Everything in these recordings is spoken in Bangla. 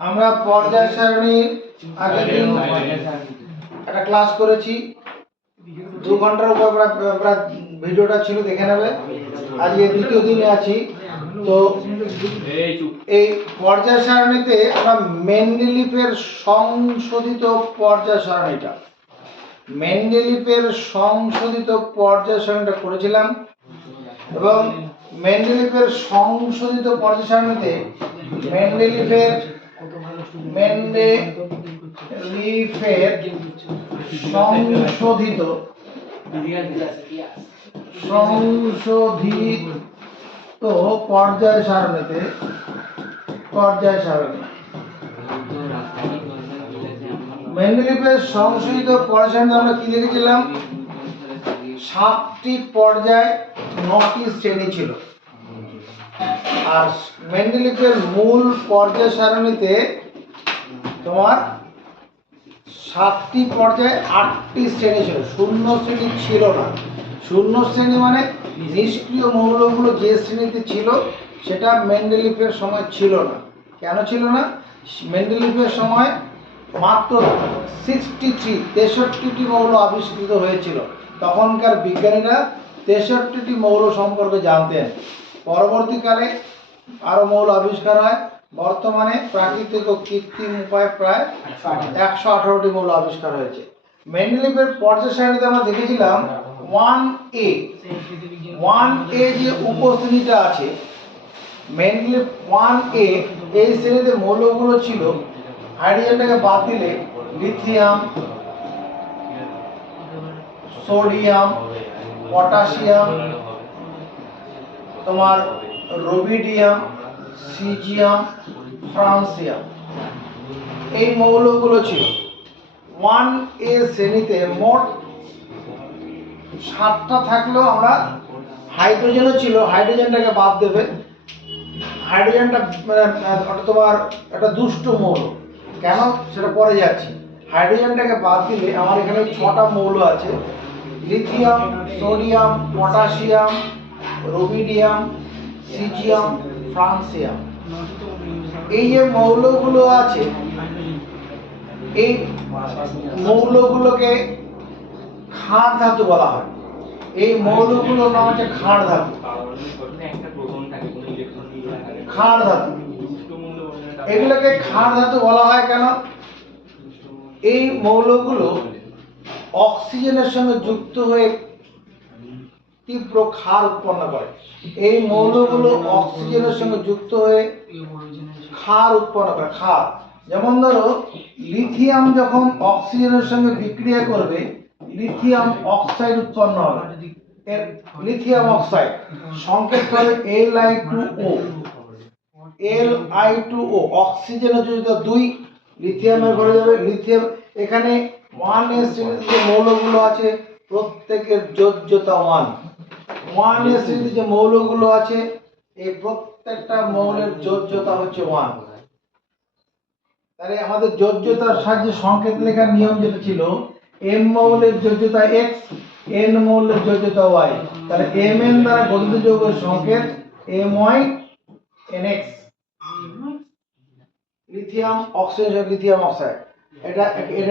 আমরা পর্যায় সারণী আগের দিন একটা ক্লাস করেছি, 2 ঘন্টার উপর প্রায় ভিডিওটা ছিল, দেখে নেবে। আজকে দ্বিতীয় দিনে আছি। তো এই পর্যায় সারণীতে আমরা মেন্ডেলিফের সংশোধিত পর্যায় সারণীটা করেছিলাম, এবং মেন্ডেলিফের সংশোধিত পর্যায় সারণীতে মেন্ডেলিফের সংশোধিত পর্যায় সারণী মেন্ডেলিফের সংশোধিত পর্যায় সারণীতে আমরা কি দেখেছিলাম? 7টি পর্যায়, 9টি শ্রেণী ছিল। আর মেন্ডেলিফের মূল পর্যায় সারণীতে তোমার 7টি পর্যায়ে 8টি শ্রেণী ছিল, 0 শ্রেণী ছিল না। 0 শ্রেণী মানে নিষ্ক্রিয় মৌলগুলো যে শ্রেণীতে ছিল সেটা মেন্ডেলিফের সময় ছিল না। কেন ছিল না? মেন্ডেলিফের সময় মাত্র 63টি মৌল আবিষ্কৃত হয়েছিল। তখনকার বিজ্ঞানীরা 63টি মৌল সম্পর্কে জানতেন। পরবর্তীকালে আরো মৌল আবিষ্কার হয়। বর্তমানে প্রাকৃতিক ও কৃত্রিম উপায়ে প্রায় 118টি মৌল আবিষ্কার হয়েছে। মেন্ডেলিফের পর্যায় সারণীতে আমরা দেখেছিলাম 1A যে উপশ্রেণীটা আছে, মেন্ডেলিফ 1A, এই শ্রেণীতে মৌলগুলো ছিল, হাইড্রোজেনটাকে বাদ দিলে লিথিয়াম, সোডিয়াম, পটাশিয়াম, তোমার রুবিডিয়াম, সিজিয়াম, ফ্রান্সিয়াম, এই মৌলগুলো ছিল। 1A শ্রেণীতে মোট 7টা থাকলেও আমরা হাইড্রোজেনও ছিল, হাইড্রোজেনটাকে বাদ দেবে। হাইড্রোজেনটা তোমার একটা দুষ্ট মৌল, কেন সেটা পরে যাচ্ছি। হাইড্রোজেনটাকে বাদ দিলে আমার এখানে 6টা মৌল আছে: lithium, sodium, potassium, rubidium, caesium, francium. এই যে মৌলগুলো আছে, এই মৌলগুলোকে ক্ষার ধাতু বলা হয়। এই মৌলগুলোর নাম হচ্ছে ক্ষার ধাতু। এগুলোকে ক্ষার ধাতু বলা হয় কেন? এই মৌলগুলো অক্সিজেনের সঙ্গে যুক্ত হয়ে তীব্র ক্ষার উৎপন্ন করে। এই মৌলগুলো অক্সিজেনের সঙ্গে যুক্ত হয়ে ক্ষার উৎপন্ন করে। ক্ষার, যেমন ধরো লিথিয়াম যখন অক্সিজেনের সঙ্গে বিক্রিয়া করবে, লিথিয়াম অক্সাইড উৎপন্ন হবে। লিথিয়াম অক্সাইড সংকেত হবে Li2O। Li2O অক্সিজেনের যোজ্যতা 2, লিথিয়ামের ঘরে যাবে। লিথিয়াম এখানে 1A শ্রেণীতে যে মৌলগুলো আছে প্রত্যেকের যোজ্যতা 1। 1A শ্রেণীতে যে মৌলগুলো আছে এই প্রত্যেকটা মৌলের যোজ্যতা হচ্ছে 1। তাহলে আমাদের যোজ্যতার সাহায্যে সংকেত লেখার নিয়ম যেটা ছিল, M মৌলের যোজ্যতা X, N মৌলের যোজ্যতা Y। তাহলে Mn দ্বারা গঠিত যৌগের সংকেত MyNX। Lithium oxide, lithium oxide এটা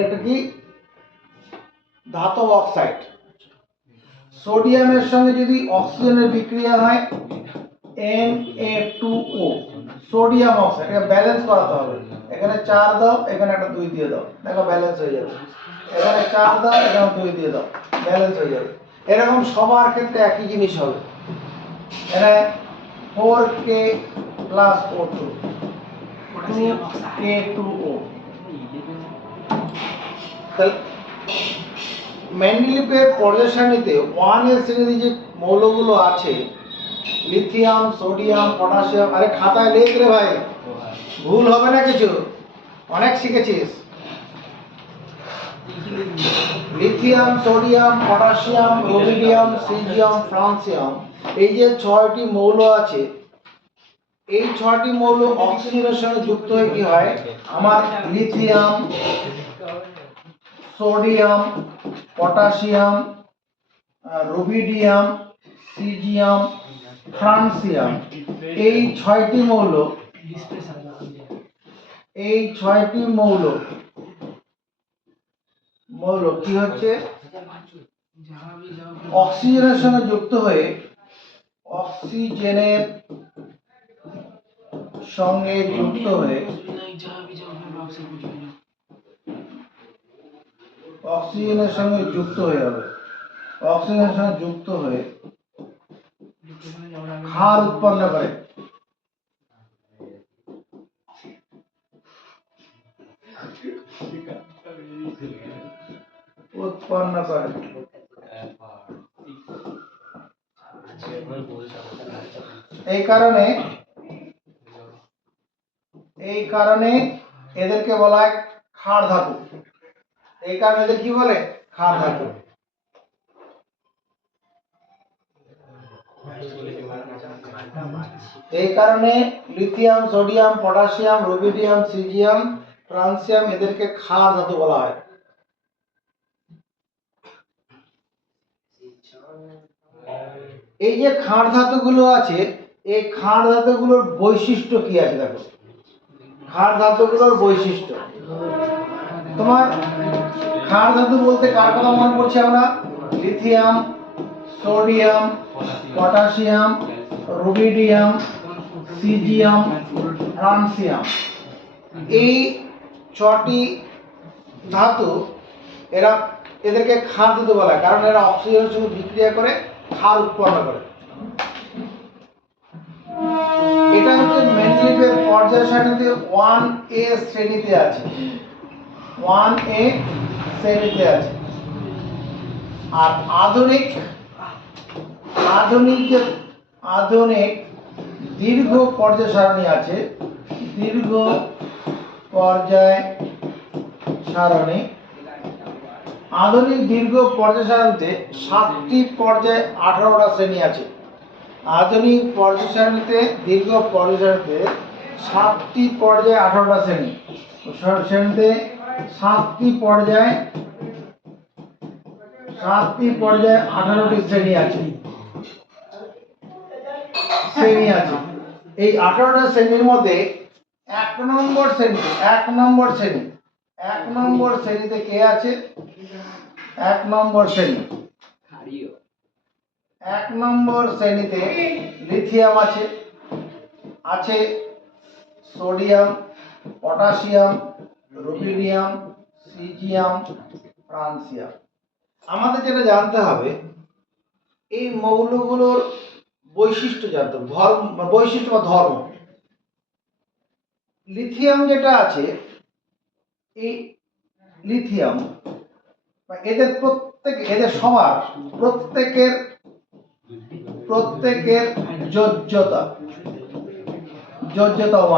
একটা কি ধাতব অক্সাইড। সোডিয়ামের সঙ্গে যদি অক্সিজেনের বিক্রিয়া হয় Na2O, সোডিয়াম অক্সাইড। এটা ব্যালেন্স করাতে হবে। এখানে 4 দাও, এখানে একটা 2 দিয়ে দাও, দেখো ব্যালেন্স হয়ে যাবে। এখানে 4 দাও, এখানে 2 দিয়ে দাও, ব্যালেন্স হয়ে যাবে। এরকম সবার ক্ষেত্রে একই জিনিস হবে। এখানে 4K + O2, 2K2O। তাহলে মেন্ডেলিফের পর্যায় সারণীতে 1A শ্রেণীতে যে মৌলগুলো আছে, লিথিয়াম, সোডিয়াম, পটাশিয়াম, আরে খাতায় লেখ রে ভাই, ভুল হবে না কিছু, অনেক শিখেছিস। Lithium, sodium, potassium, rubidium, caesium, francium, এই যে 6টি মৌল আছে, এই 6টি মৌল অক্সিজেনের সঙ্গে যুক্ত হয়ে কি হয়, আমার lithium, sodium, potassium, rubidium, caesium, francium, এই 6টি মৌল এই 6টি মৌল কি হচ্ছে অক্সিজেনের সঙ্গে যুক্ত হয়ে অক্সিজেনের সঙ্গে যুক্ত হয়ে অক্সিজেনের সঙ্গে যুক্ত হয়ে হবে অক্সিজেনের সঙ্গে যুক্ত হয়ে ক্ষার উৎপন্ন করে এই কারণে এদেরকে বলা হয় ক্ষার ধাতু। এই কারণে এদের কি বলে? ক্ষার ধাতু। এই কারণে lithium, sodium, potassium, rubidium, caesium, francium এদেরকে ক্ষার ধাতু বলা হয়। এই যে ক্ষার ধাতুগুলো আছে, এই ক্ষার ধাতুগুলোর বৈশিষ্ট্য কি আছে দেখো। ক্ষার ধাতুগুলোর বৈশিষ্ট্য, তোমার ক্ষার ধাতু বলতে কার কথা মনে পড়ছে আমরা? Lithium, sodium, potassium, rubidium, caesium, francium, এই 6টি ধাতু এদেরকে ক্ষার ধাতু বলা হয়, কারণ এরা অক্সিজেনের সঙ্গে বিক্রিয়া করে ক্ষার উৎপন্ন করে। এটা হচ্ছে মেন্ডেলিভের পর্যায় সারণীতে 1A শ্রেণীতে আছে, 1A শ্রেণীতে আছে। আর আধুনিক দীর্ঘ পর্যায় সারণী আছে, দীর্ঘ পর্যায় সারণী। আধুনিক দীর্ঘ পর্যায় সারণীতে 7টি পর্যায় 18টা শ্রেণী আছে। আধুনিক পর্যায় সারণীতে দীর্ঘ পর্যায় সারণীতে 7টি পর্যায় 18টা শ্রেণী। শ্রেণীতে 7টি পর্যায় 18টি শ্রেণী আছে। এই 18টা শ্রেণীর মধ্যে 1 নম্বর শ্রেণীতে কে আছে? 1 নম্বর শ্রেণী। 1 নম্বর শ্রেণীতে লিথিয়াম আছে sodium, potassium, rubidium, caesium, francium. আমাদের যেটা জানতে হবে, এই মৌলগুলোর বৈশিষ্ট্য জানতে হবে, বৈশিষ্ট্য বা ধর্ম। লিথিয়াম যেটা আছে, এই লিথিয়াম এদের সবার প্রত্যেকের যোজ্যতা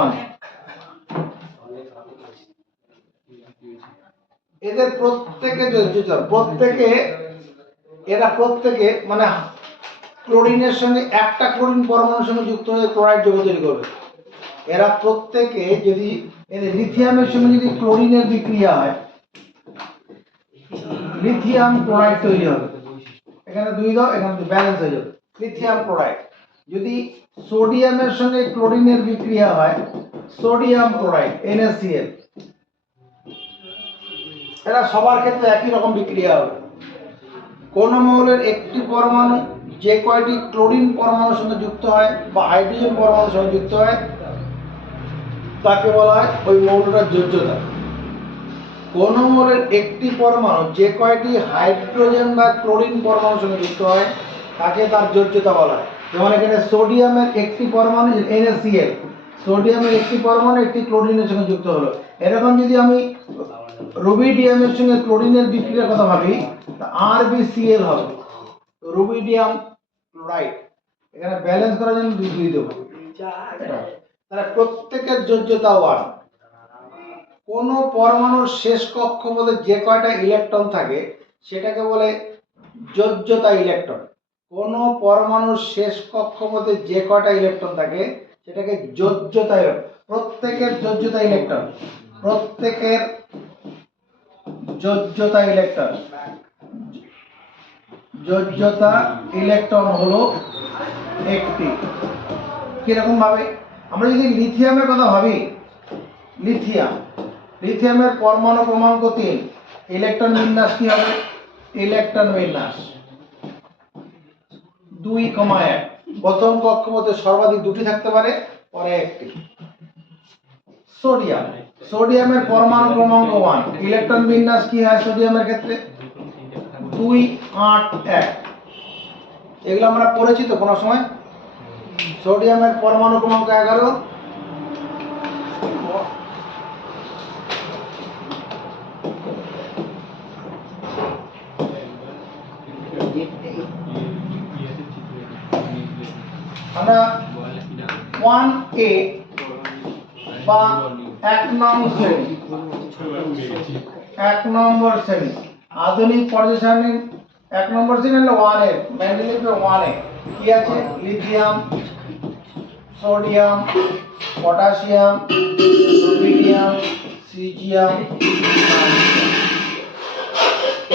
1। এদের প্রত্যেকে যোজ্যতা, এরা প্রত্যেকে মানে ক্লোরিনের সঙ্গে একটা ক্লোরিন পরমাণুর সঙ্গে যুক্ত হয়ে ক্লোরাইড যৌগ তৈরি করবে। এরা প্রত্যেকে যদি এদের লিথিয়ামের সঙ্গে যদি ক্লোরিনের বিক্রিয়া হয়, লিথিয়াম ক্লোরাইড তৈরি হবে। এখানে 2 দাও, এখানে ব্যালেন্স হয়ে যাবে, লিথিয়াম ক্লোরাইড। যদি সোডিয়ামের সঙ্গে ক্লোরিনের বিক্রিয়া হয়, সোডিয়াম ক্লোরাইড, NaCl। এরা সবার ক্ষেত্রে একই রকম বিক্রিয়া হবে। কোন মৌলের একটি পরমাণু যে কয়টি ক্লোরিন পরমাণুর সঙ্গে যুক্ত হয় বা হাইড্রোজেন পরমাণুর সঙ্গে যুক্ত হয়, তাকে বলা হয় ওই মৌলটার যোজ্যতা। কোন মৌলের একটি পরমাণু যে কয়টি হাইড্রোজেন বা ক্লোরিন পরমাণুর সঙ্গে যুক্ত হয়, তাকে তার যোজ্যতা বলা হয়। যেমন এখানে সোডিয়ামের একটি পরমাণু NaCl, সোডিয়ামের একটি পরমাণু একটি ক্লোরিনের সঙ্গে যুক্ত হলো। এরকম যদি আমি রুবিডিয়ামের সঙ্গে ক্লোরিনের বিক্রিয়ার কথা ভাবি, RbCl হবে, রুবিডিয়াম ক্লোরাইড। এখানে ব্যালেন্স করার জন্য 2 দেব। তাহলে প্রত্যেকের যোজ্যতা 1। কোন পরমাণুর শেষ কক্ষপথে যে কয়টা ইলেকট্রন থাকে সেটাকে বলে যোজ্যতা ইলেকট্রন। কোন পরমাণুর শেষ কক্ষপথে যে কয়টা ইলেকট্রন থাকে সেটাকে যোজ্যতা ইলেকট্রন। প্রত্যেকের যোজ্যতা ইলেকট্রন, প্রত্যেকের যোজ্যতা ইলেকট্রন, যোজ্যতা ইলেকট্রন হলো একটি। কিরকম ভাবে? আমরা যদি লিথিয়ামের কথা ভাবি, লিথিয়াম, লিথিয়ামের পরমাণু ক্রমাঙ্ক 3, ইলেকট্রন বিন্যাস কি হবে? ইলেকট্রন বিন্যাস 2,1। প্রথম কক্ষপথে সর্বাধিক দুটি থাকতে পারে, পরে একটি। সোডিয়াম, সোডিয়ামের পরমাণু ক্রমাঙ্ক 1, ইলেকট্রন বিন্যাস কি হয় সোডিয়ামের ক্ষেত্রে? 2, 8, 1। এগুলো আমরা পড়েছি তো কোনো সময়। সোডিয়ামের পরমাণু ক্রমাঙ্ক 11, আমরা 1A বা 1 নং শ্রেণী, 1 নম্বর শ্রেণী আধুনিক পর্যায় সারণী 1 নম্বর শ্রেণী হলো 1A, মেন্ডেলিভের 1A কি আছে? Lithium, sodium, potassium, rubidium, caesium.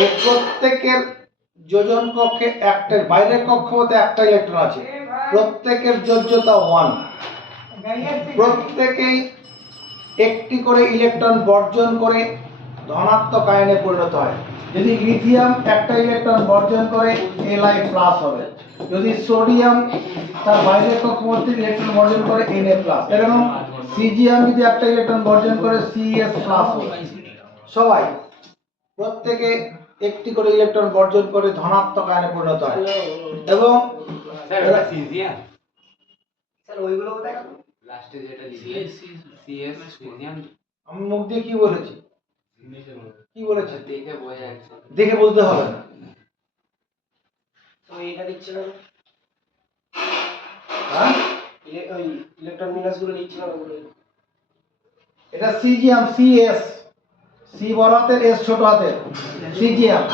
এর প্রত্যেকের যোজন কক্ষে একটা, বাইরের কক্ষপথে একটা ইলেকট্রন আছে, প্রত্যেকের যোজ্যতা 1। প্রত্যেকেই একটি করে ইলেকট্রন বর্জন করে ধনাত্মক আয়নে পরিণত হয়। যদি লিথিয়াম একটা ইলেকট্রন বর্জন করে Li প্লাস হবে, যদি সোডিয়াম তার বাইরের কক্ষপথ থেকে ইলেকট্রন বর্জন করে Na+, এরকম সিজিয়াম যদি একটা ইলেকট্রন বর্জন করে Cs প্লাস হবে। সবাই প্রত্যেকে একটি করে ইলেকট্রন বর্জন করে ধনাত্মক আয়নে পরিণত হয়। এবং সিজিয়াম স্যার ওইগুলো কোথায় গেল? লাস্টে যেটা লিখে সিএস সিজিয়াম। আমি মুখ দিয়ে কি বলেছি? কি বলেছি? দেখে বোঝা যাচ্ছে, দেখে বুঝতে হবে না। তো এইটা দিচ্ছিল না, হ্যাঁ ওই ইলেকট্রন বিন্যাস গুলো লিখছিল না ওগুলো। এটা সিজিয়াম, সিএস, সি বড় হাতের, এস ছোট হাতের, সিজিয়াম।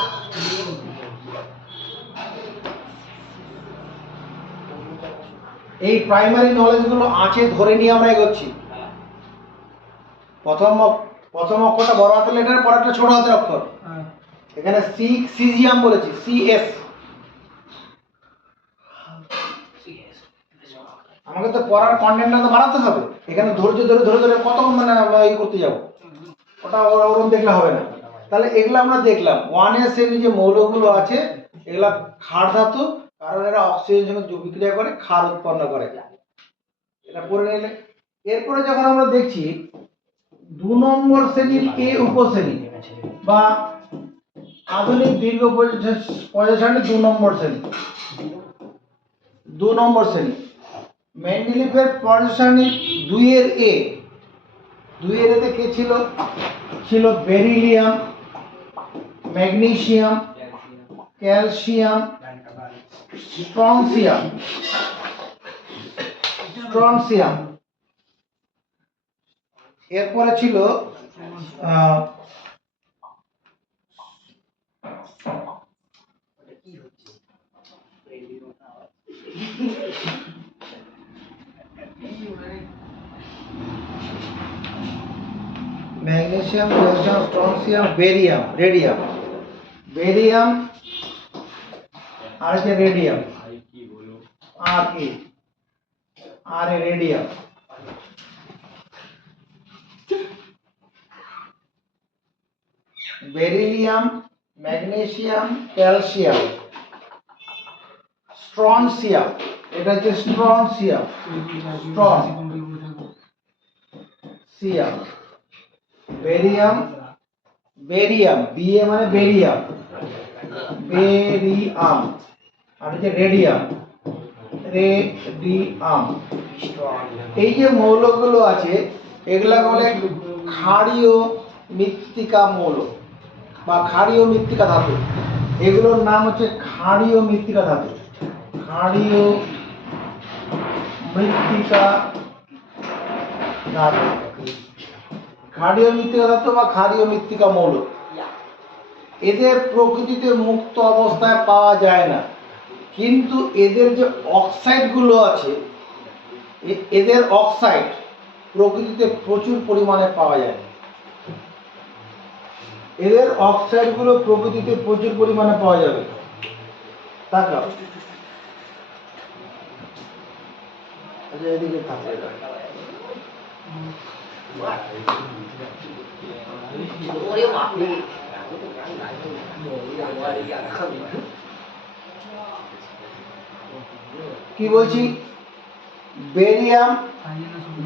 এই প্রাইমারি নলেজ গুলো আছে ধরে নিয়ে আমরা এগোচ্ছি। প্রথম অক্ষরটা বড় হাতের লেটার, পরেরটা ছোট হাতের অক্ষর। এখানে সিজিয়াম বলেছি, সিএস। আমাকে তো পড়ার কন্টেন্টটা তো বাড়াতে হবে। এখানে ধৈর্য ধরে ধরে ধরে কত মানে ই করতে যাব, ওটা ওরকম দেখলে হবে না। তাহলে এগুলো আমরা দেখলাম 1A শ্রেণীর যে মৌলগুলো আছে এগুলা ক্ষার ধাতু, কারণ এরা অক্সিজেনের সঙ্গে যোগ বিক্রিয়া করে ক্ষার উৎপন্ন করে, এটা পড়ে নিলে। এরপরে যখন আমরা দেখছি 2 নম্বর শ্রেণীর এ উপশ্রেণী বা আধুনিক দীর্ঘ পর্যায় সারণী 2 নম্বর শ্রেণী, 2 নম্বর শ্রেণী মেন্ডেলিভের পর্যায় সারণী 2 এর এ, 2 এর এতে কে ছিল? ছিল beryllium, magnesium, calcium, strontium, strontium. এরপরে ছিল magnesium, calcium, strontium, barium, radium, barium আর যে রেডিয়াম, আর এ radium. Beryllium, magnesium, calcium, strontium, এটা হচ্ছে strontium, strontium, barium, barium, BA মানে বেরিয়াম, বেরিয়াম, আর হচ্ছে রেডিয়াম, রেডিয়াম। এই যে মৌলগুলো আছে এগুলা বলে ক্ষারীয় মৃত্তিকা মৌল বা ক্ষারীয় মৃত্তিকা ধাতু। এগুলোর নাম হচ্ছে ক্ষারীয় মৃত্তিকা ধাতু, ক্ষারীয় মৃত্তিকা ধাতু, ক্ষারীয় মৃত্তিকা ধাতু বা ক্ষারীয় মৃত্তিকা মৌল। এদের প্রকৃতিতে মুক্ত অবস্থায় পাওয়া যায় না, কিন্তু এদের যে অক্সাইডগুলো আছে এদের অক্সাইড প্রকৃতিতে প্রচুর পরিমাণে পাওয়া যায়। এদের অক্সাইডগুলো প্রকৃতিতে প্রচুর পরিমাণে পাওয়া যাবে। তাকাও, আচ্ছা এদিকে থাকে কি বলছি? বেরিয়াম,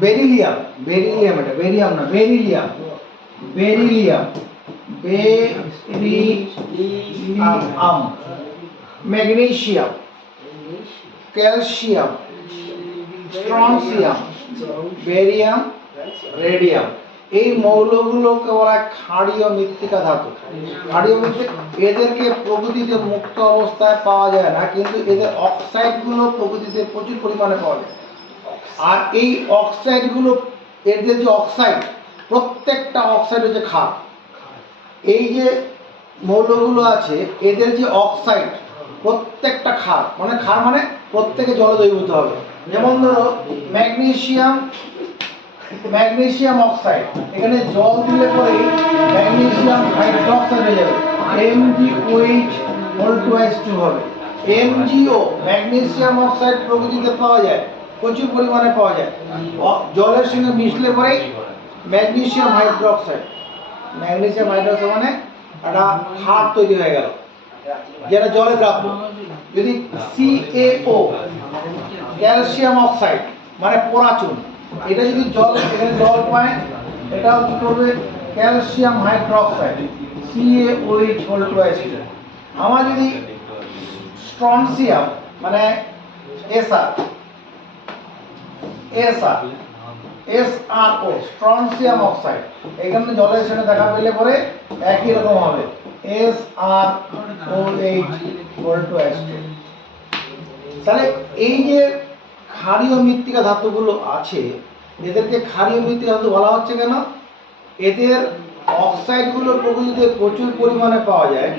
বেরিলিয়াম, বেরিলিয়াম, এটা বেরিয়াম না, beryllium, beryllium, beryllium, magnesium, calcium, strontium, barium, radium, এই মৌলগুলোকে বলা হয় ক্ষারীয় মৃত্তিকা ধাতু। ক্ষারীয় মৃত্তিকা, এদেরকে প্রকৃতিতে মুক্ত অবস্থায় পাওয়া যায় না, কিন্তু এদের অক্সাইডগুলো প্রকৃতিতে প্রচুর পরিমাণে পাওয়া যায়। আর এই অক্সাইডগুলো, এদের যে অক্সাইড, প্রত্যেকটা অক্সাইড হচ্ছে ক্ষার। এই যে মৌলগুলো আছে এদের যে অক্সাইড প্রত্যেকটা ক্ষার, মানে ক্ষার মানে প্রত্যেকে জলে দ্রবীভূত হবে। যেমন ধরো ম্যাগনেসিয়াম, ম্যাগনেসিয়াম অক্সাইড, এখানে জল দিলে পরেই ম্যাগনেসিয়াম হাইড্রোক্সাইড হয়ে যাবে, MgOH2 হবে। MgO, ম্যাগনেসিয়াম অক্সাইড প্রকৃতিতে পাওয়া যায়, প্রচুর পরিমাণে পাওয়া যায়। জলের সঙ্গে মিশলে পরেই ম্যাগনেসিয়াম হাইড্রোক্সাইড, ম্যাগনেসিয়াম হাইড্রোক্সাইড মানে একটা ক্ষার তৈরি হয়ে গেল, যেটা জলে দ্রাব্য। যদি CaO, ক্যালসিয়াম অক্সাইড মানে পোড়াচুন, এটা যদি জল, এখানে জল পায়, এটাও কি করবে? Calcium hydroxide, CaOH2। আমার যদি স্ট্রনসিয়াম মানে SRO, স্ট্রনসিয়াম অক্সাইড, এখানে জলের সাথে দেখা পেলে পরে একই রকম হবে, SrOH2। তাহলে এই যে ক্ষারীয় মৃত্তিকা ধাতুগুলো আছে, এদেরকে ক্ষারীয় মৃত্তিকা ধাতু বলা হচ্ছে কেন? এদের অক্সাইডগুলো প্রকৃতিতে প্রচুর পরিমাণে পাওয়া যায়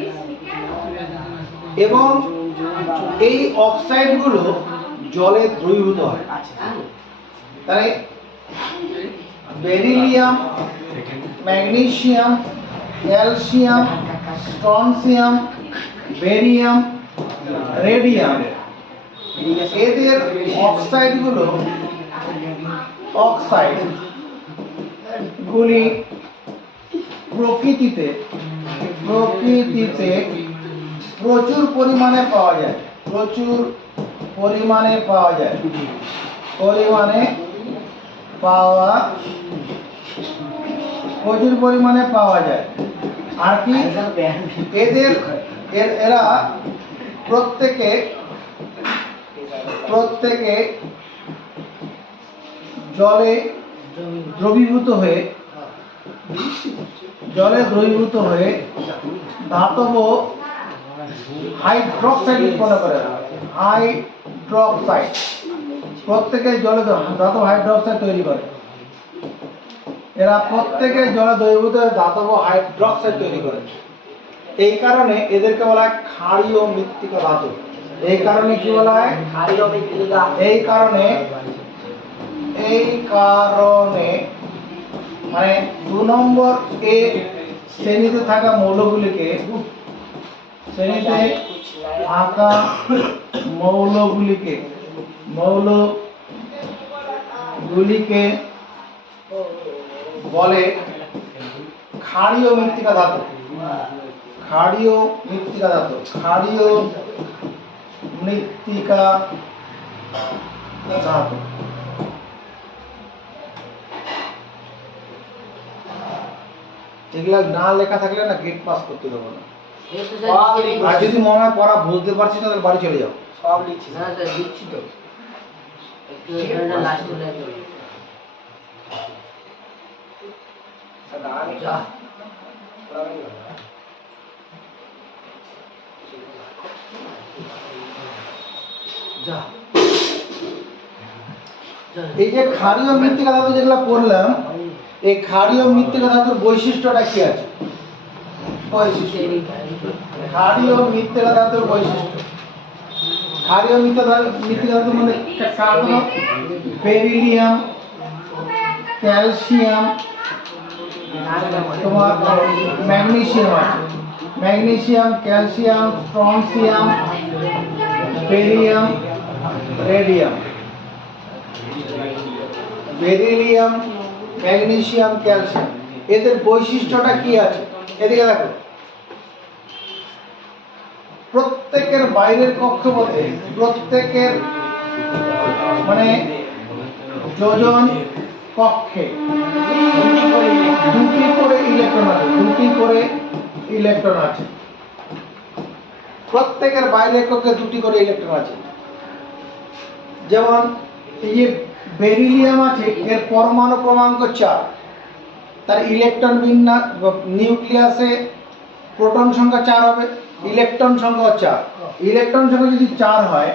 এবং এই অক্সাইডগুলো জলে দ্রবীভূত হয়। তাহলে beryllium, magnesium, calcium, strontium, barium, radium, এদের অক্সাইডগুলো, অক্সাইডগুলি প্রকৃতিতে প্রচুর পরিমাণে পাওয়া যায়, প্রচুর পরিমাণে পাওয়া যায়, প্রচুর পরিমাণে পাওয়া যায়। আর কি এরা প্রত্যেকে জলে দ্রবীভূত হয়ে ধাতব হাইড্রোক্সাইড উৎপন্ন করে। হাইড্রোক্সাইড, প্রত্যেকে জলে ধাতব হাইড্রোক্সাইড তৈরি করে। এরা প্রত্যেকে জলে দ্রবীভূত হয়ে ধাতব হাইড্রোক্সাইড তৈরি করে। এই কারণে এদেরকে বলা হয় ক্ষারীয় মৃত্তিকা ধাতু। এই কারণে কি বলা হয়? ক্ষারীয় মৃত্তিকা। এই কারণে মানে 2 নম্বর এ শ্রেণীতে থাকা মৌলগুলিকে, বলে ক্ষারীয় মৃত্তিকা ধাতু। ক্ষারীয় মৃত্তিকা ধাতু, ক্ষারীয় মৃত্তিকা ধাতু। এগুলা না লেখা থাকলে না গেট পাস করতে দেবো না। আর যদি মনে হয় পড়া বুঝতে পারছিস না তাহলে বাড়ি চলে যাও। সব লিখছি না, স্যার লিখছি তো। একটু এখানে লাস্ট বলে দাও। যা যা এই যে ক্ষারীয় মৃত্তিকা ধাতু যেগুলো পড়লাম, এই ক্ষারীয় মৃত্তিকা ধাতুর বৈশিষ্ট্যটা কি আছে? ক্ষারীয় মৃত্তিকা ধাতুর বৈশিষ্ট্য, ক্ষারীয় মৃত্তিকা ধাতু মানে বেরিলিয়াম, ক্যালসিয়াম, তোমার ম্যাগনেসিয়াম আছে, magnesium, calcium, strontium, barium, radium. Beryllium magnesium, calcium, এদের বৈশিষ্ট্যটা কি আছে? এদিকে দেখো, প্রত্যেকের বাইরের কক্ষপথে প্রত্যেকের মানে যোজন কক্ষে দুটি করে ইলেকট্রন আছে। প্রত্যেকের বাইরের কক্ষে দুটি করে ইলেকট্রন আছে। যেমন এই যে বেরিলিয়াম আছে, এর পরমাণু ক্রমাঙ্ক 4, তার ইলেকট্রন বিন্যাস নিউক্লিয়াসে প্রোটন সংখ্যা 4 হবে, ইলেকট্রন সংখ্যা 4। ইলেকট্রন সংখ্যা যদি 4 হয়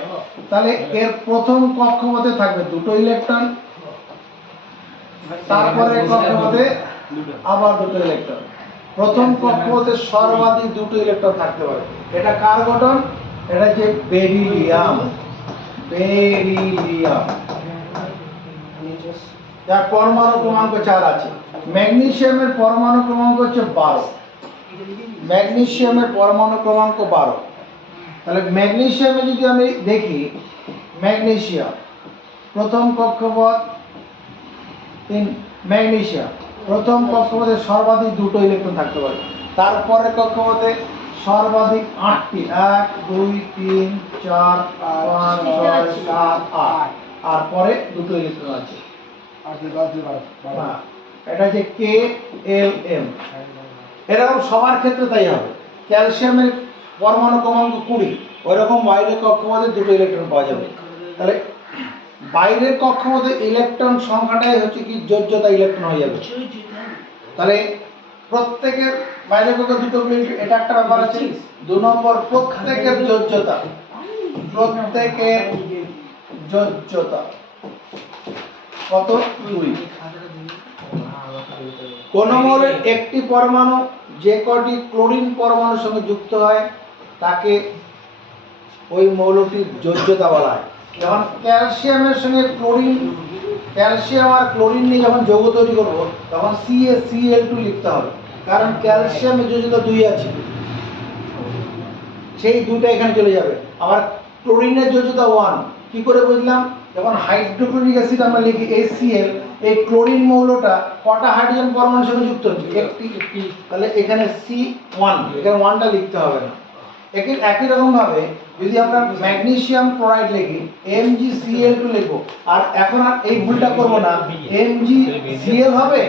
তাহলে এর প্রথম কক্ষপথে থাকবে দুটো ইলেকট্রন, তারপরে কক্ষপথে আবার দুটো ইলেকট্রন। প্রথম কক্ষপথে সর্বাধিক দুটো ইলেকট্রন থাকতে পারে। এটা কার গঠন? এটা যে বেরিলিয়াম, যার পরমাণু ক্রমাঙ্ক 4 আছে। ম্যাগনেসিয়ামের পরমাণু ক্রমাঙ্ক হচ্ছে 12, ম্যাগনেসিয়ামের পরমাণু ক্রমাঙ্ক 12। তাহলে ম্যাগনেসিয়ামে যদি আমি দেখি, ম্যাগনেসিয়াম প্রথম কক্ষপথ 3, ম্যাগনেসিয়াম প্রথম কক্ষপথে সর্বাধিক দুটো ইলেকট্রন থাকতে পারে, তারপরে কক্ষপথে সর্বাধিক 8টি, 1 2 3 4 5 6 7 8, আর পরে দুটো ইলেকট্রন আছে। এটা যে কে এল এম, এরকম সবার ক্ষেত্রে তাই হবে। ক্যালসিয়ামের পরমাণু ক্রমাঙ্ক 20, ওইরকম বাইরের কক্ষপথে দুটো ইলেকট্রন পাওয়া যাবে। তাহলে বাইরের কক্ষপথে ইলেকট্রন সংখ্যাটাই হচ্ছে কি যোজ্যতা ইলেকট্রন হয়ে যাবে। তাহলে প্রত্যেকের বাইরের কক্ষে দুটো ইলেকট্রন, এটা একটা ব্যাপার আছে। 2 নম্বর, প্রত্যেকের যোজ্যতা, প্রত্যেকের যোজ্যতা কত? 2। কোন মৌলের একটি পরমাণু যে কটি ক্লোরিন পরমাণুর সঙ্গে যুক্ত হয় তাকে ওই মৌলটির যোজ্যতা বলা হয়। যেমন ক্যালসিয়ামের সঙ্গে ক্লোরিন, ক্যালসিয়াম আর ক্লোরিন নিয়ে যখন যৌগ তৈরি করব তখন CaCl2 লিখতে হবে, কারণ ক্যালসিয়ামের যোজ্যতা 2 আছে, সেই 2টা এখানে চলে যাবে। আবার ক্লোরিনের যোজ্যতা 1, কি করে বুঝলাম? যখন হাইড্রোক্লোরিক অ্যাসিড আমরা লিখি HCl, এই ক্লোরিন মৌলটা কটা হাইড্রোজেন পরমাণুর সঙ্গে যুক্ত হচ্ছে? একটি। তাহলে এখানে C1, এখানে 1টা লিখতে হবে না। একই রকম ভাবে যদি আমরা ম্যাগনেসিয়াম ক্লোরাইড লিখি MgCl2 লিখবো, আর এখন আর এই ভুলটা করব না, MgCl হবে,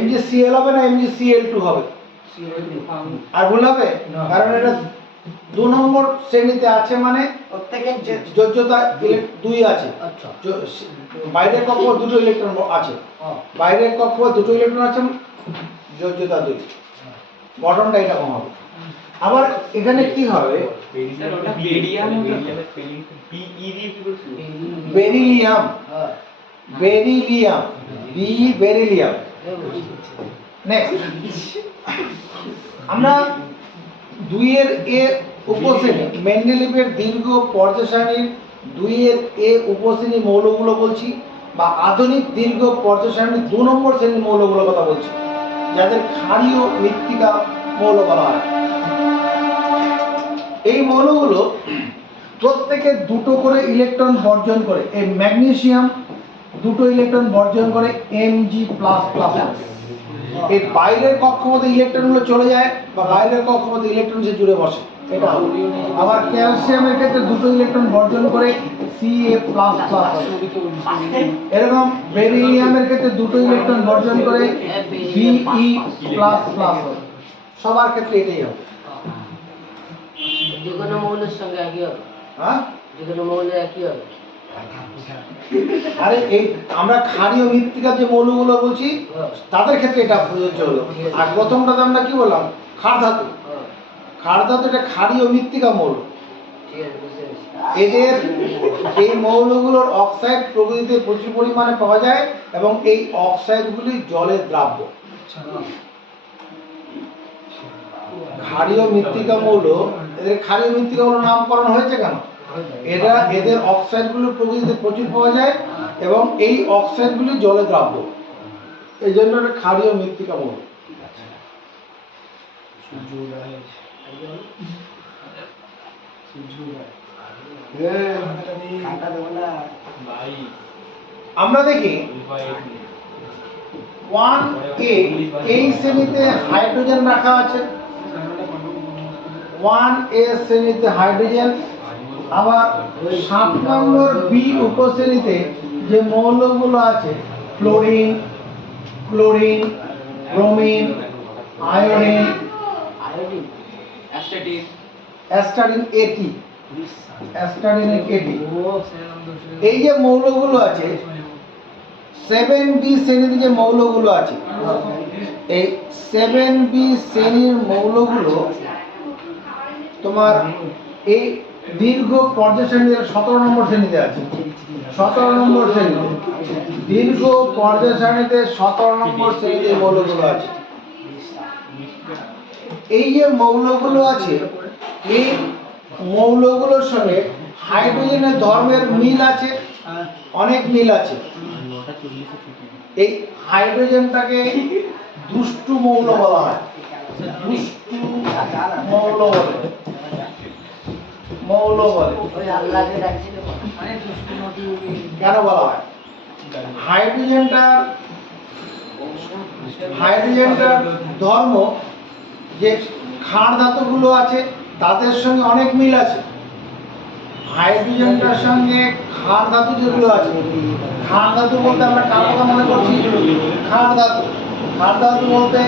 MgCl হবে না, MgCl2 হবে। আর ভুল হবে? কারণ এটা 2 নম্বর শ্রেণীতে আছে, মানে প্রত্যেকের যোজ্যতা 2 আছে। বাইরের কক্ষপথ দুটো ইলেকট্রন আছে, বাইরের কক্ষপথ দুটো ইলেকট্রন আছে, যোজ্যতা 2। গঠনটা এরকম হবে। আবার এখানে কি হবে? Beryllium, beryllium, beryllium. নেক্সট, আমরা 2 এর এ উপশ্রেণী, মেন্ডেলিভের দীর্ঘ পর্যায় সারণীর 2 এর এ উপশ্রেণী মৌলগুলো বলছি, বা আধুনিক দীর্ঘ পর্যায় সারণীর 2 নম্বর শ্রেণীর মৌলগুলোর কথা বলছি, যাদের ক্ষারীয় মৃত্তিকা মৌল বলা হয়। এই মৌলগুলো প্রত্যেকে দুটো করে ইলেকট্রন বর্জন করে। এই ম্যাগনেসিয়াম দুটো ইলেকট্রন বর্জন করে, Mg++। এর বাইরের কক্ষপথে ইলেকট্রনগুলো চলে যায়, বা বাইরের কক্ষপথে ইলেকট্রন সে জুড়ে বসে, এটা হবে। আবার ক্যালসিয়ামের ক্ষেত্রে দুটো ইলেকট্রন বর্জন করে, Ca++। এরকম বেরিলিয়ামের ক্ষেত্রে দুটো ইলেকট্রন বর্জন করে, Be++। সবার ক্ষেত্রে এটাই হবে। যে কোনো মৌলের সঙ্গে একই হবে। হ্যাঁ, যে কোনো মৌলের একই হবে। আরে এই আমরা ক্ষারীয় মৃত্তিকার যে মৌলগুলো বলছি তাদের ক্ষেত্রে এটা প্রযোজ্য হলো। আর প্রথমটাতে আমরা কি বললাম? ক্ষার ধাতু। ক্ষার ধাতু এটা ক্ষারীয় মৃত্তিকা মৌল। এদের এই মৌলগুলোর অক্সাইড প্রকৃতিতে প্রচুর পরিমাণে পাওয়া যায়, এবং এই অক্সাইডগুলি জলে দ্রাব্য। ক্ষারীয় মৃত্তিকা মৌল, এদের ক্ষারীয় মৃত্তিকা মৌল নামকরণ হয়েছে কেন? এদের অক্সাইডগুলো প্রকৃতিতে প্রচুর পাওয়া যায়, এবং এই অক্সাইডগুলি জলে দ্রাব্য, এই জন্য এটা ক্ষারীয় মৃত্তিকা মৌল। আমরা দেখি 1A এই শ্রেণীতে হাইড্রোজেন রাখা আছে, 1A শ্রেণীতে হাইড্রোজেন। আবার 7 নম্বর বি উপশ্রেণীতে যে মৌলগুলো আছে fluorine, chlorine, bromine, iodine, iodine, astatine এটি, অ্যাস্টাডিন এটি, ও এই যে মৌলগুলো আছে 7B শ্রেণীতে যে মৌলগুলো আছে, এই 7B শ্রেণীর মৌলগুলো তোমার এই দীর্ঘ পর্যায় শ্রেণীতে 17 নম্বর শ্রেণীতে আছে, 17 নম্বর শ্রেণীতে, দীর্ঘ পর্যায় শ্রেণীতে 17 নম্বর শ্রেণীতে এই মৌলগুলো আছে। এই যে মৌলগুলো আছে এই মৌলগুলোর সঙ্গে হাইড্রোজেনের ধর্মের মিল আছে, অনেক মিল আছে। এই হাইড্রোজেনটাকে দুষ্টু মৌল বলা হয়, দুষ্টু মৌল বলে, মৌল বলে। ওই আল্লাহকে ডাকছিল কেন বলা হয়? হাইড্রোজেনটার ধর্ম যে ক্ষার ধাতুগুলো আছে তাদের সঙ্গে অনেক মিল আছে। হাইড্রোজেনটার সঙ্গে ক্ষার ধাতু যেগুলো আছে, ক্ষার ধাতু বলতে আমরা কার কথা মনে করছি? ক্ষার ধাতু। ক্ষার ধাতু বলতে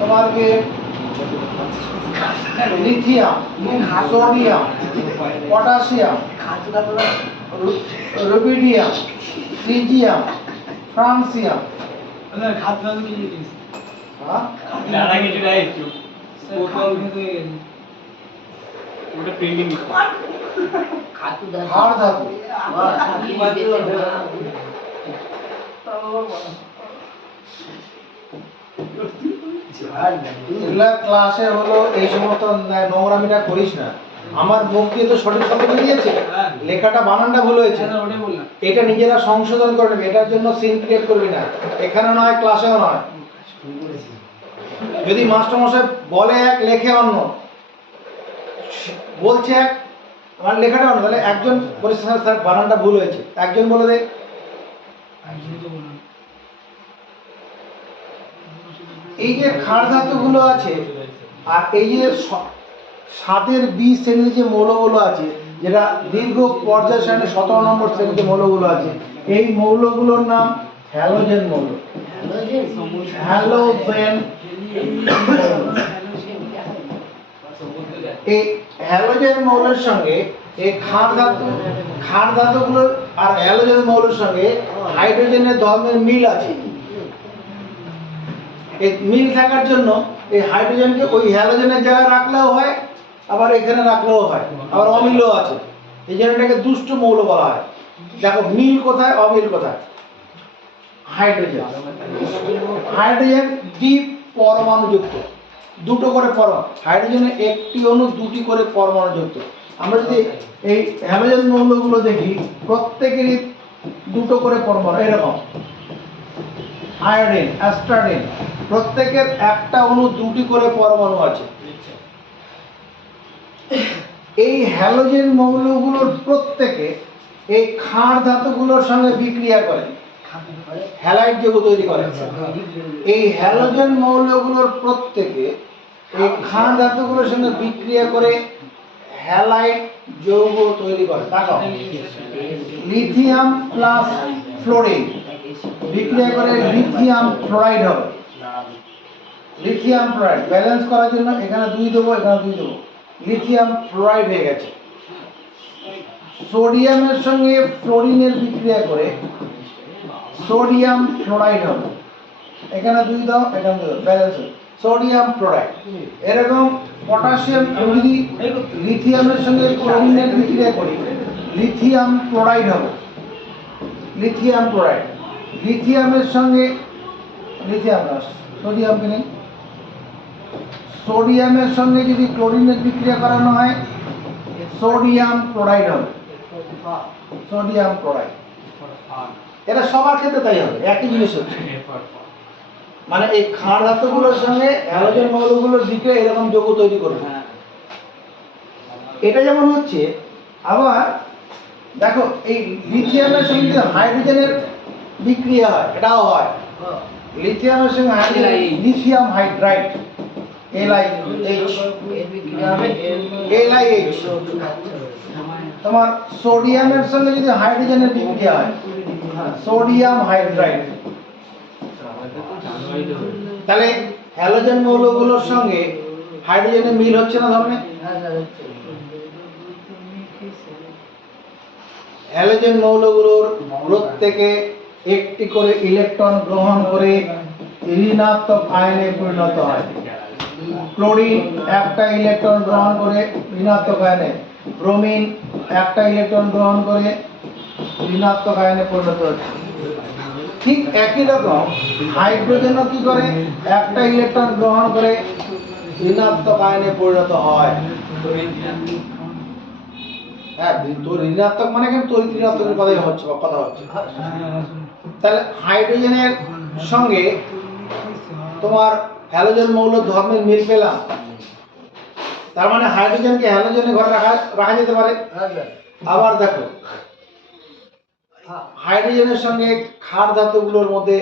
তোমার কি lithium, sodium, potassium, rubidium, caesium, francium. হ্যাঁ? খাতু দাদা ক্ষার ধাতু। এগুলা ক্লাসে হলো এই সমস্ত নোংরামিটা করিস না। আমার মুখ দিয়ে তো সঠিক শব্দ বেরিয়েছে, লেখাটা বানানটা ভুল হয়েছে, এটা নিজেরা সংশোধন করে নেবে, এটার জন্য সিন ক্রিয়েট করবি না, এখানে নয় ক্লাসেও নয়। যদি মাস্টারমশাই বলে এক লেখে অন্য, বলছে এক আমার লেখাটা অন্য, তাহলে একজন বলে স্যার স্যার বানানটা ভুল হয়েছে, একজন বলে দে। এই যে ক্ষার ধাতুগুলো আছে আর এই যে 7এর বি শ্রেণীর যে মৌলগুলো আছে, যেটা দীর্ঘ পর্যায় শ্রেণী 17 নম্বর শ্রেণীর যে মৌলগুলো আছে, এই মৌলগুলোর নাম হ্যালোজেন মৌল। হ্যালোজেন। এই হ্যালোজেন মৌলের সঙ্গে এই ক্ষার ধাতুগুলোর আর হ্যালোজেন মৌলের সঙ্গে হাইড্রোজেনের ধর্মের মিল আছে। এই মিল থাকার জন্য এই হাইড্রোজেনকে ওই হ্যালোজেনের জায়গায় রাখলেও হয়, আবার এখানে রাখলেও হয়, আবার অমিলও আছে। এই জন্য এটাকে দুষ্ট মৌল বলা হয়। দেখো মিল কোথায়, অমিল কোথায়? হাইড্রোজেন। হাইড্রোজেন দ্বি পরমাণু যুক্ত, দুটো করে পরমাণু। হাইড্রোজেনের একটি অণু দুটি করে পরমাণু যুক্ত। আমরা যদি এই হ্যালোজেন মৌলগুলো দেখি, প্রত্যেকেরই দুটো করে পরমাণু এরকম। আয়োডিন, অ্যাস্টাডিন, প্রত্যেকের একটা অণু দুটি করে পরমাণু আছে। এই হ্যালোজেন মৌলগুলোর প্রত্যেকে এই ক্ষার ধাতুগুলোর সঙ্গে বিক্রিয়া করে, হ্যালাইড যৌগ তৈরি করে। এই হ্যালোজেন মৌলগুলোর প্রত্যেকে এই ক্ষার ধাতুগুলোর সঙ্গে বিক্রিয়া করে হ্যালাইড যৌগ তৈরি করে। দেখো লিথিয়াম প্লাস ফ্লোরিন বিক্রিয়া করে লিথিয়াম ফ্লোরাইড হবে। লিথিয়াম ফ্লোরাইড ব্যালেন্স করার জন্য এখানে 2 দেবো, এখানে 2 দেবো, লিথিয়াম ফ্লোরাইড হয়ে গেছে। সোডিয়ামের সঙ্গে ফ্লোরিনের বিক্রিয়া করে সোডিয়াম ফ্লোরাইড হবে। এখানে 2 দাও, এখানে 2 দাও, ব্যালেন্স হবে, সোডিয়াম ফ্লোরাইড। এরকম পটাশিয়াম যদি লিথিয়ামের সঙ্গে ক্লোরিনের বিক্রিয়া করি লিথিয়াম ক্লোরাইড হবে। Lithium chloride. লিথিয়ামের সঙ্গে লিথিয়াম না, সোডিয়ামকে নেই, সোডিয়ামের সঙ্গে যদি ক্লোরিনের বিক্রিয়া করানো হয় সোডিয়াম ক্লোরাইড হবে। Sodium chloride. এটা সবার ক্ষেত্রে তাই হবে, একই জিনিস হচ্ছে। মানে এই ক্ষার ধাতুগুলোর সঙ্গে হ্যালোজেন মৌলগুলোর বিক্রিয়া এরকম যৌগ তৈরি করবে। এটা যেমন হচ্ছে। আবার দেখো এই লিথিয়ামের সঙ্গে হাইড্রোজেনের বিক্রিয়া হয়, এটাও হয়। লিথিয়ামের সঙ্গে লিথিয়াম হাইড্রাইড LiH এর বিক্রিয়া হবে LiH তোমার সোডিয়ামের সঙ্গে যদি হাইড্রোজেনের বিক্রিয়া হয় সোডিয়াম হাইড্রাইড, তাহলে হ্যালোজেন মৌলগুলোর সঙ্গে হাইড্রোজেনের মিল হচ্ছে না ধর্মে? হ্যালোজেন মৌলগুলোর প্রত্যেকে একটি করে ইলেকট্রন গ্রহণ করে ঋণাত্মক আয়নে পরিণত হয়। ক্লোরিন একটা ইলেকট্রন গ্রহণ করে ঋণাত্মক আয়নে, ব্রোমিন একটা ইলেকট্রন গ্রহণ করে ঋণাত্মক আয়নে পরিণত হচ্ছে। ঠিক একই রকম হাইড্রোজেনও কি করে একটা ইলেকট্রন গ্রহণ করে ঋণাত্মক আয়নে পরিণত হয়। হ্যাঁ, তো ঋণাত্মক মানে কিন্তু তড়িৎ ঋণাত্মকের কথা হচ্ছে। তাহলে হাইড্রোজেনের সঙ্গে তোমার হ্যালোজেন মৌল ধর্মের মিল পেলাম, তার মানে হাইড্রোজেনকে হ্যালোজেনের ঘরে রাখা যেতে পারে। আবার দেখো হাইড্রোজেনের সঙ্গে ক্ষার ধাতুগুলোর মধ্যে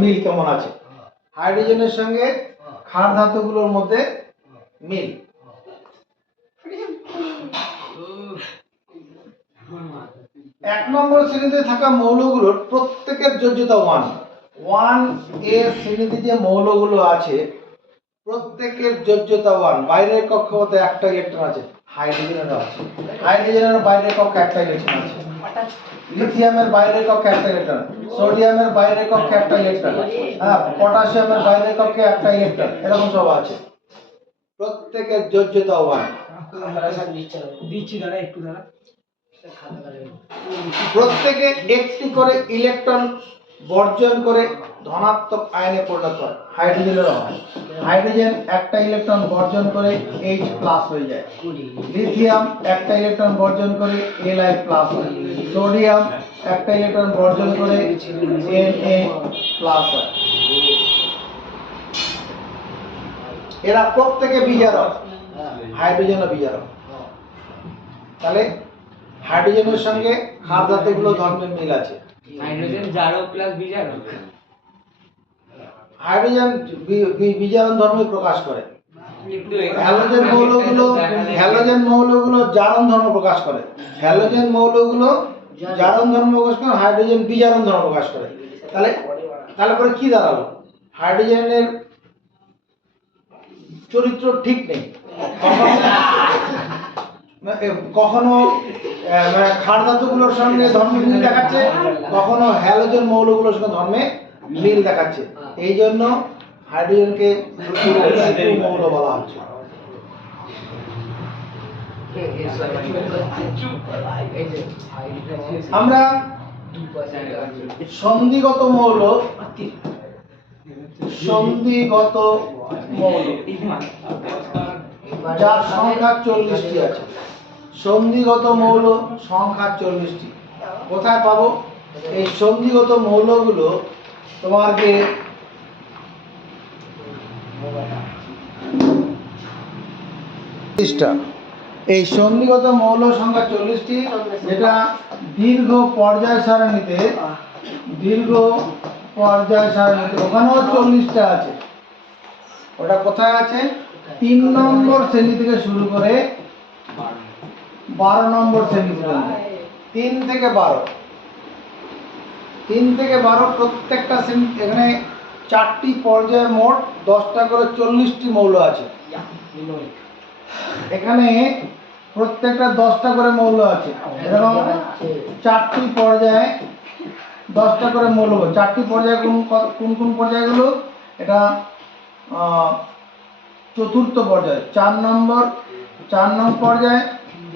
মিল কেমন আছে? হাইড্রোজেনের সঙ্গে ক্ষার ধাতুগুলোর মধ্যে মিল। এক নম্বর শ্রেণীতে থাকা মৌলগুলোর প্রত্যেকের যোজ্যতা 1A শ্রেণীতে যে মৌলগুলো আছে প্রত্যেকের যোজ্যতা 1। বাইরের কক্ষপথে একটা ইলেকট্রন আছে, হাইড্রোজেনেরও আছে। হাইড্রোজেনের বাইরের কক্ষে একটা ইলেকট্রন আছে। লিথিয়ামের বাইরের কক্ষে একটা ইলেকট্রন, সোডিয়ামের বাইরের কক্ষে একটা ইলেকট্রন, হ্যাঁ, পটাশিয়ামের বাইরের কক্ষে একটা ইলেকট্রন, এরকম সব আছে। প্রত্যেকের যোজ্যতা 1। দিচ্ছি দাদা, একটু দাদা। প্রত্যেকে একটি করে ইলেকট্রন বর্জন করে ধনাত্মক আয়নে পরিণত হয়। হাইড্রোজেনেরও হয়। হাইড্রোজেন একটা ইলেকট্রন বর্জন করে H+ হয়ে যায়। লিথিয়াম একটা ইলেকট্রন বর্জন করে Li+ হয়। সোডিয়াম একটা ইলেকট্রন বর্জন করে Na+ হয়। এরা প্রত্যেকে বিজারক, হাইড্রোজেনও বিজারক। তাহলে হাইড্রোজেনের সঙ্গে ক্ষার ধাতুগুলো ধর্মের মিল আছে। হাইড্রোজেন জারক প্লাস বিজারক। হাইড্রোজেন বিজারণ ধর্মে প্রকাশ করে। কিন্তু হ্যালোজেন মৌলগুলো জারণ ধর্ম প্রকাশ করে। হ্যালোজেন মৌলগুলো জারণ ধর্ম প্রকাশ করে, হাইড্রোজেন বিজারণ ধর্ম প্রকাশ করে। তাহলে পরে কি দাঁড়ালো? হাইড্রোজেনের চরিত্র ঠিক নেই। কখনো মানে ক্ষার ধাতুগুলোর সঙ্গে ধর্মে মিল দেখাচ্ছে, কখনো হ্যালোজেন মৌলগুলোর সঙ্গে ধর্মে মিল দেখাচ্ছে। এই জন্য হাইড্রোজেনকে মৌল বলা হচ্ছে। আমরা সন্ধিগত মৌল যার সংখ্যা 40টি আছে। সন্ধিগত মৌল সংখ্যা 40টি। কোথায় পাবো এই সন্ধিগত মৌলগুলো? তোমার যে এই সন্ধিগত মৌল সংখ্যা 40টি, যেটা দীর্ঘ পর্যায় সারণীতে ওখানেও 40টা আছে। ওটা কোথায় আছে? 3 নম্বর শ্রেণী থেকে শুরু করে 12 নম্বর শ্রেণী পর্যন্ত। 3 থেকে 12 প্রত্যেকটা শ্রেণী। এখানে 4টি পর্যায়ে মোট 10টা করে 40টি মৌল আছে। এখানে প্রত্যেকটা 10টা করে মৌল আছে। এরকম 4টি পর্যায়ে 10টা করে মৌল। 4টি পর্যায়ে কোন পর্যায়গুলো? এটা চতুর্থ পর্যায়, 4 নম্বর পর্যায়,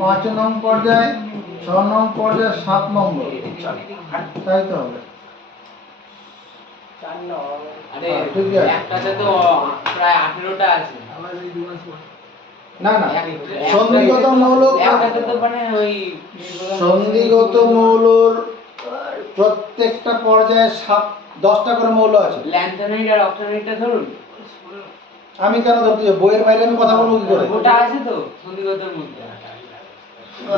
5 নং পর্যায়, 6 নং পর্যায়, 7 নম্বর। তাই তো হবে। একটাতে তো প্রায় 18টা আছে। না সন্ধিগত মৌল, সন্ধিগত মৌলর প্রত্যেকটা পর্যায়ে 10টা করে মৌল আছে। ল্যান্থানাইড আর অক্টানাইডটা ধরুন। আমি কেন ধরতে যাব? বইয়ের বাইরে আমি কথা বলবো কি করে? ওটা আছে তো সন্ধিগতের মধ্যে।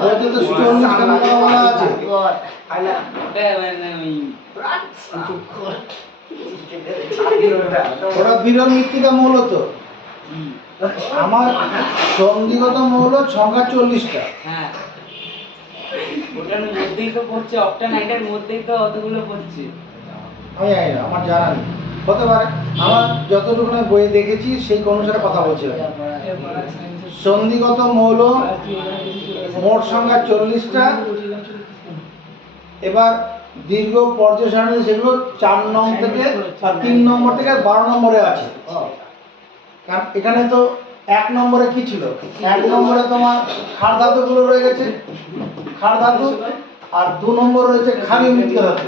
বইতে তো 44 খানা বলা আছে। ওটা মানে ওই ওটা বিরল মৃত্তিকা মৌল তো। আমার সন্ধিগত মৌল সংখ্যা 40টা। হ্যাঁ ওটার মধ্যেই তো পড়ছে, অক্টানাইটের মধ্যেই তো অতগুলো পড়ছে। আমি জানি না, আমার জানা নেই, হতে পারে। আমার যতটুকু না বইয়ে দেখেছি সেই অনুসারে কথা বলছিলাম। সন্ধিগত মৌল মোট সংখ্যা 40টা। এবার দীর্ঘ পর্যায় সারণী সেগুলো 4 নং থেকে বা 3 নম্বর থেকে 12 নম্বরে আছে। কারণ এখানে তো 1 নম্বরে কি ছিল, 1 নম্বরে তোমার ক্ষার ধাতুগুলো রয়ে গেছে, ক্ষার ধাতু। আর 2 নম্বর রয়েছে ক্ষারীয় মৃত্তিকা ধাতু,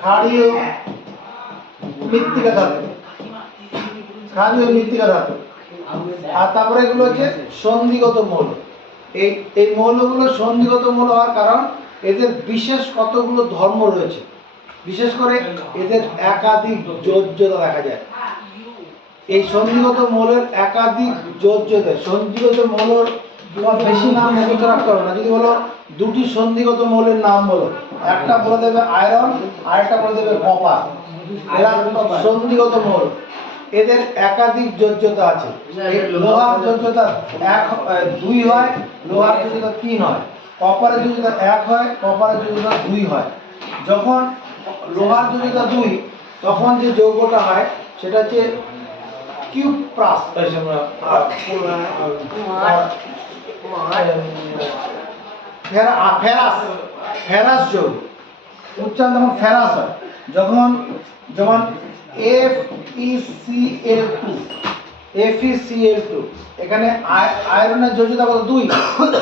ক্ষারীয় মৃত্তিকা ধাতু, ক্ষারীয় মৃত্তিকা ধাতু। আর তারপরে এগুলো হচ্ছে সন্ধিগত মৌল। এই মৌলগুলো সন্ধিগত মৌল হওয়ার কারণ এদের বিশেষ কতগুলো ধর্ম রয়েছে, বিশেষ করে এদের একাধিক যোজ্যতা দেখা যায়। এই সন্ধিগত মৌলের একাধিক যোজ্যতা, সন্ধিগত মৌলের তোমার বেশি নাম মুখস্থ রাখতে হবে না। যদি বলো 2টি সন্ধিগত মৌলের নাম বলো, একটা বলে দেবে আয়রন, আরেকটা বলে দেবে কপার। এরা সন্ধিগত মৌল, এদের একাধিক যোজ্যতা আছে। এই লোহার যোজ্যতা 2 হয়, লোহার যোজ্যতা 3 হয়, কপারের যোজ্যতা 1 হয়, কপারের যোজ্যতা 2 হয়। যখন লোহার যোজ্যতা 2, তখন যে যৌগটা হয় সেটা হচ্ছে কিউপ্রাস, ফেরাস যৌগ। উচ্চারণ তখন ফেরাস হয় যখন যেমন FeCl2, এখানে আয়রনের যোজ্যতা কত 2,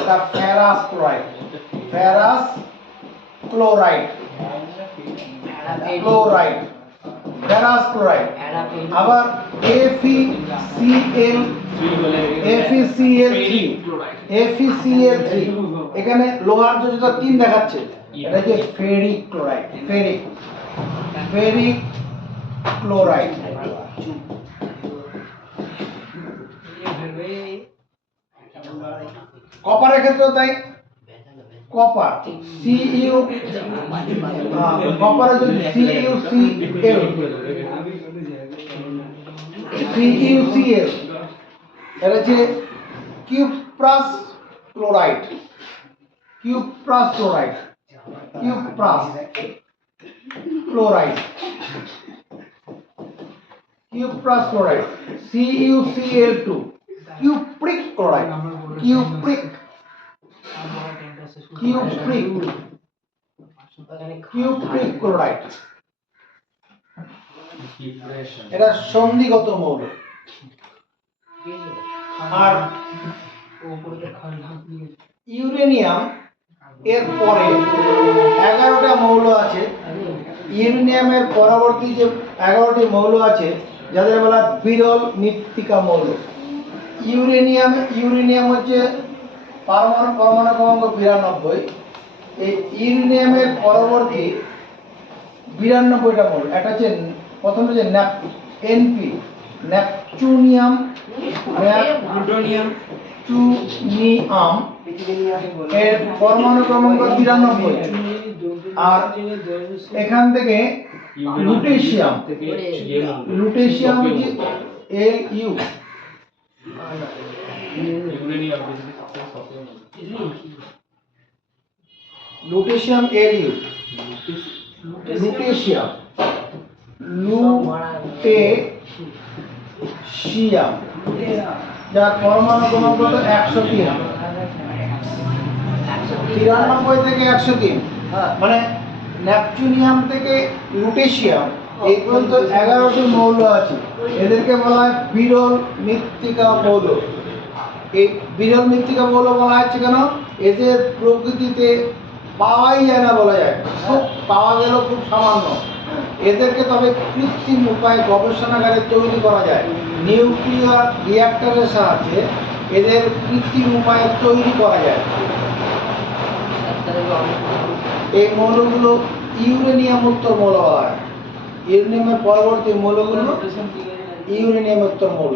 তা ferrous chloride, ferrous chloride, chloride, ferrous chloride. আবার FeCl3, এখানে লোহার যোজ্যতা 3 দেখাচ্ছে, এটা হচ্ছে ফেরিক ক্লোরাইড, ফেরিক ক্লোরাইড। কপারের ক্ষেত্রে তাই, কপার কপারের যদি CuCl, এটা হচ্ছে cuprous chloride, cuprous chloride, cuprous chloride, cuprous chloride. CuCl2, cupric chloride, cupric, cupric, cupric chloride. এটা সন্ধিগত মৌল। আর ইউরেনিয়াম এর পরে 11টা মৌল আছে। ইউরেনিয়ামের পরবর্তী যে 11টি মৌল আছে যাদের বলা বিরল মৃত্তিকা মৌল। ইউরেনিয়াম হচ্ছে পরমাণু ক্রমাঙ্ক 92। এই ইউরেনিয়ামের পরবর্তী 92টা মৌল, একটা হচ্ছে প্রথম হচ্ছে NP, নেপচুনিয়াম, প্লুটোনিয়াম, এর পরমাণু ক্রমাঙ্ক 93। আর এখান থেকে লুটেশিয়াম, লুটেশিয়াম হচ্ছে Lu, lutetium Lu, lutetium, lutetium, যার পরমাণু ক্রমাঙ্ক 103, 93 থেকে 103। মানে নেপচুনিয়াম থেকে লুটেশিয়াম এই পর্যন্ত 11টি মৌল আছে। এদেরকে বলা হয় বিরল মৃত্তিকা মৌল। এই বিরল মৃত্তিকা মৌল বলা হচ্ছে কেন, এদের প্রকৃতিতে পাওয়াই যায় না বলা যায়, খুব পাওয়া গেলেও খুব সামান্য। এদেরকে তবে কৃত্রিম উপায়ে গবেষণাগারে তৈরি করা যায়, নিউক্লিয়ার রিঅ্যাক্টরের সাহায্যে এদের কৃত্রিম উপায়ে তৈরি করা যায়। এই মৌলগুলো ইউরেনিয়াম উত্তর মৌল বলা হয়। ইউরেনিয়ামের পরবর্তী মৌলগুলো ইউরেনিয়াম উত্তর মৌল।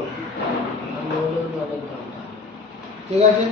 ঠিক আছে।